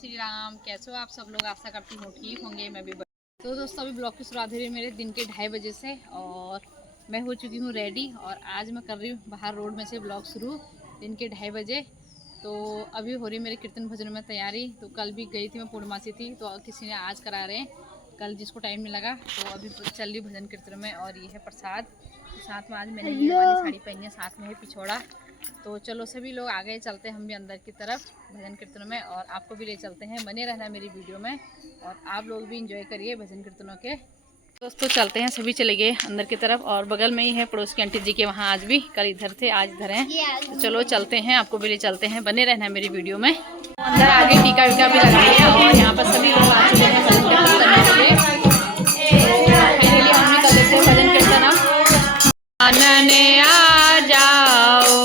श्री राम। कैसे हो आप सब लोग? आशा करती हूँ ठीक होंगे, मैं भी। तो दोस्तों अभी ब्लॉग की शुरुआत हो रही है मेरे दिन के 2:30 बजे से और मैं हो चुकी हूँ रेडी और आज मैं कर रही हूँ बाहर रोड में से ब्लॉग शुरू दिन के 2:30 बजे। तो अभी हो रही मेरे कीर्तन भजन में तैयारी। तो कल भी गई थी, मैं पूर्णमासी थी तो किसी ने आज करा रहे हैं, कल जिसको टाइम नहीं लगा। तो अभी चल रही भजन कीर्तन में और ये है प्रसाद। साथ में आज मैंने ये वाली साड़ी पहनी है, साथ में है पिछोड़ा। तो चलो सभी लोग आगे चलते हैं हम भी अंदर की तरफ भजन कीर्तन में और आपको भी ले चलते हैं। बने रहना मेरी वीडियो में और आप लोग भी इंजॉय करिए भजन कीर्तनों के। दोस्तों चलते हैं, सभी चले गए अंदर की तरफ और बगल में ही है पड़ोस की आंटी जी के वहाँ आज भी, कल इधर थे आज इधर हैं। तो चलो चलते हैं, आपको भी ले चलते हैं, बने रहना मेरी वीडियो में। अंदर आगे टीका वीका भी लगाई है और यहाँ पर सभी लोग आ चुके हैं भजन कीर्तन करने के लिए। फाइनली हम भी कर लेते हैं भजन कीर्तन। आनने आ जाओ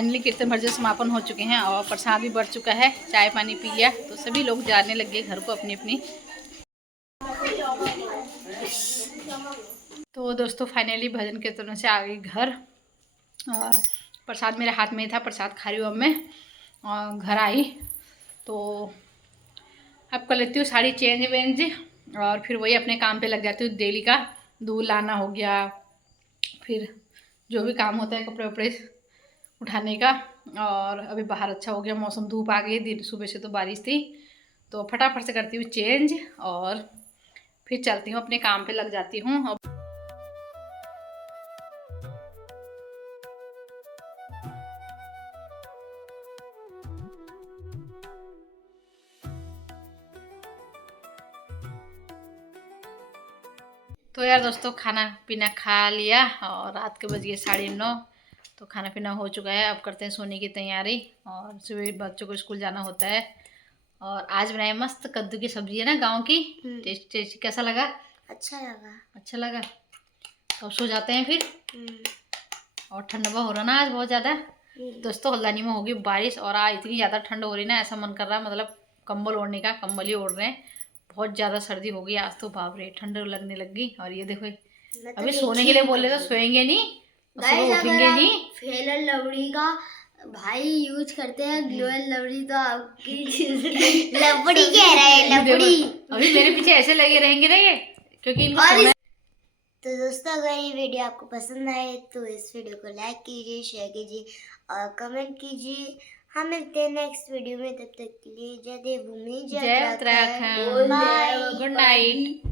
फाइनली कीर्तन भजन समापन हो चुके हैं और प्रसाद भी बढ़ चुका है, चाय पानी पी लिया, तो सभी लोग जाने लगे घर को अपनी अपनी। तो दोस्तों फाइनली भजन कीर्तन से आ गई घर और प्रसाद मेरे हाथ में ही था, प्रसाद खा रही हूँ अब मैं। और घर आई तो अब कर लेती हूँ साड़ी चेंज वेंज और फिर वही अपने काम पे लग जाती हूँ। डेली का दूध लाना हो गया, फिर जो भी काम होता है कपड़े वपड़े उठाने का। और अभी बाहर अच्छा हो गया मौसम, धूप आ गई, दिन सुबह से तो बारिश थी, तो फटाफट से करती हूँ चेंज और फिर चलती हूँ अपने काम पे लग जाती हूँ। तो यार दोस्तों खाना पीना खा लिया और रात के बज गए 9:30, तो खाना पीना हो चुका है। अब करते हैं सोने की तैयारी और सुबह बच्चों को स्कूल जाना होता है। और आज बनाए मस्त कद्दू की सब्जी है ना, गांव की। टेस्ट टेस्ट कैसा लगा? अच्छा लगा। अच्छा लगा। तो सो जाते हैं फिर। और ठंडा हो रहा ना आज बहुत ज़्यादा। दोस्तों हल्द्वानी में होगी बारिश और आज इतनी ज़्यादा ठंड हो रही ना, ऐसा मन कर रहा है मतलब कंबल ओढ़ने का, कंबल ही ओढ़ रहे हैं। बहुत ज़्यादा सर्दी हो गई आज तो, बाप रे ठंड लगने लग गई। और ये देखो अभी सोने के लिए बोले तो सोएंगे नहीं, सुबह उठेंगे नहीं। फेयर एंड लवली का भाई यूज करते हैं, ग्लो एंड लवली तो आपकी लवड़ी कह रहा है, लवड़ी। अभी मेरे पीछे ऐसे लगे रहेंगे ना ये, क्योंकि इनको तो दोस्तों अगर ये वीडियो आपको पसंद आए तो इस वीडियो को लाइक कीजिए, शेयर कीजिए और कमेंट कीजिए। हम मिलते हैं नेक्स्ट वीडियो में, तब तक के लिए जय देवभूमि, जय उत्तराखंड, गुड नाइट।